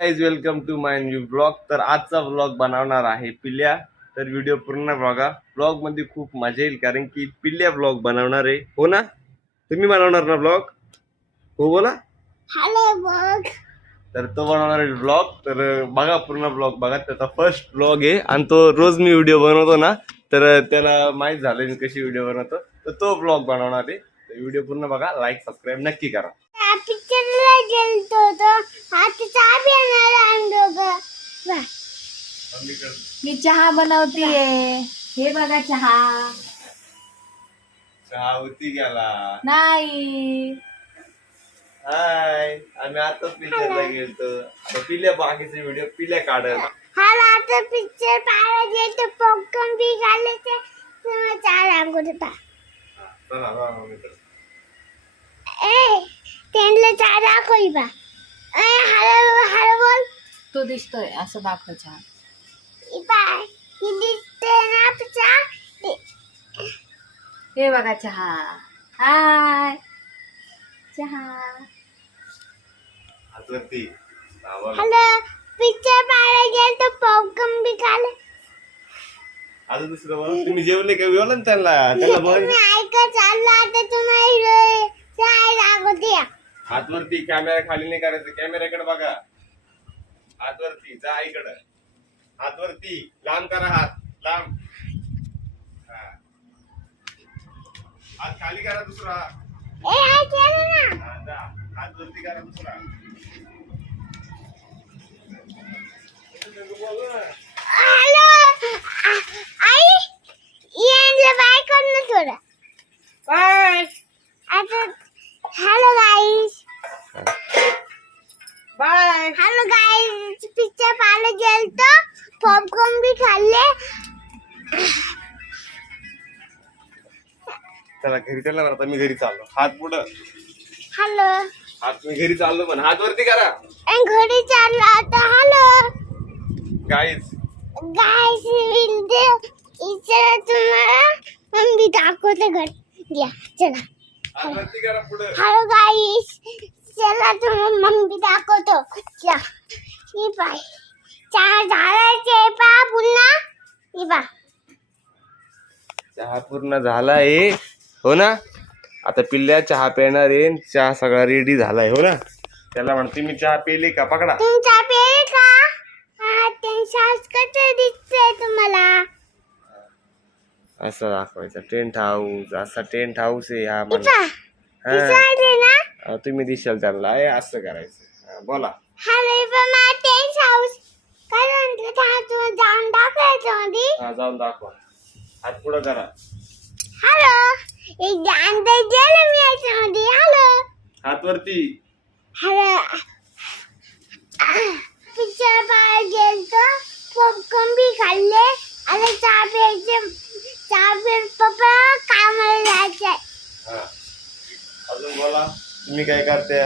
Guys welcome to my new blog. तर आजचा blog बनवणार आहे पिल्ल्या. तर व्हिडिओ पूर्ण बघा. ब्लॉग मध्ये खूप मजा येईल कारण की पिल्ल्या ब्लॉग बनवणार आहे. हो ना, तुम्ही बनवणार ना ब्लॉग? हो बोला. हॅलो बघ. तर तो बनवणार आहे ब्लॉग. तर बघा पूर्ण ब्लॉग बघा. त्याचा फर्स्ट ब्लॉग आहे आणि तो रोज मी व्हिडिओ बनवतो ना, तर त्याला माहीत झालं मी कशी व्हिडिओ बनवतो. तर तो ब्लॉग बनवणार आहे. व्हिडिओ पूर्ण बघा, लाईक सबस्क्राईब नक्की करा. पिक्चरला गेलतो तो आता चहा पिणार आणलो ग. मी चहा बनवतीये. हे बघा चहा. चहा होती गेला. नाही हाय, आम्ही आताच पिक्चरला गेलतो. आता पिल्या बाकीचे व्हिडिओ पिल्या काढल. हाला आता पिक्चर पाहायला गेलतो पॉपकॉर्न बी खाल्ले ते तुम्हाला चहा आणतो होता. चला जा मम्मीकडे. ए त्यांना चहा दाखव बा. ए हॅलो हॅलो बोल. तो दिसतोय असं दाखव चहा. बाय ही दिसते ना चहा. हे बघा चहा. हाय चहा. हातवरती आवाज. हॅलो पिक्चर पाहायला गेलतो पॉपकॉर्न बी खाल्ले. अजून दुसरं बोला. तुम्ही जेवले का? जेवलं ना त्यांना बोल. तुम्ही ऐका चालला आता तुम्हाला चहा दाखवते. हातवरती कॅमेरा खाली नाही करायचं. कॅमेऱ्याकडे बघा. हातवरती जा आईकडे. हातवरती लांब करा. हात लांब. हा. हात खाली करा दुसरा. ए हाय केलं ना. हा, जा. हातवरती करा दुसरा. हॅलो आई यांना बाय कर ना थोडं. बाय आता हॅलो गाईस. बाय. हॅलो गाईस पिक्चर पाहायला गेलतो पॉपकॉर्न बी खाल्ले. चला घरी चला. आता मी घरी चाललो. हात पुढं. हॅलो हात मी घरी चाललो पण हातवरती करा. घरी चालला आता. हॅलो गाईज गाईस इच्छा तुम्हाला मम्मी दाखवते घर घ्या चला. हातवरती करा पुढं. हॅलो गाईस चला तुम्हाला मम्मी दाखवतो. चला ही बाय चहा झालाय पा पुन्हा ही बा. चहा पूर्ण झालाय. हो ना. आता पिल्ल्या चहा पिणार आहे. चहा सगळा रेडी झालाय. हो ना. त्याला म्हणते मी चहा पिली का? पकडा. तुमचा पेर का? हा त्यांच्या कसं दिसतंय तुम्हाला? असं दाखवायचं. Tent house. असा टेंट हाऊस आहे हा इपा मला. दिसायले ना. तुम्ही दिसाल त्यांना. असं करायचं. बोला. हॅलो इपा मा टेंट हाऊस काय म्हणते का तुम्हाला जाऊन दाखवायचं मध्ये. हा जाऊन दाखवा. हात पुढं करा. हॅलो एक अंदर गेलं मी याच्यामध्ये. हॅलो हातवरती. हॅलो पिक्चर पाहायला गेलतो पॉपकॉर्न बी खाल्ले. आता चहा प्यायचे. चहा पिऊन पप्पा कामाला जायचंय. हा अजून बोला. तुम्ही काय करते?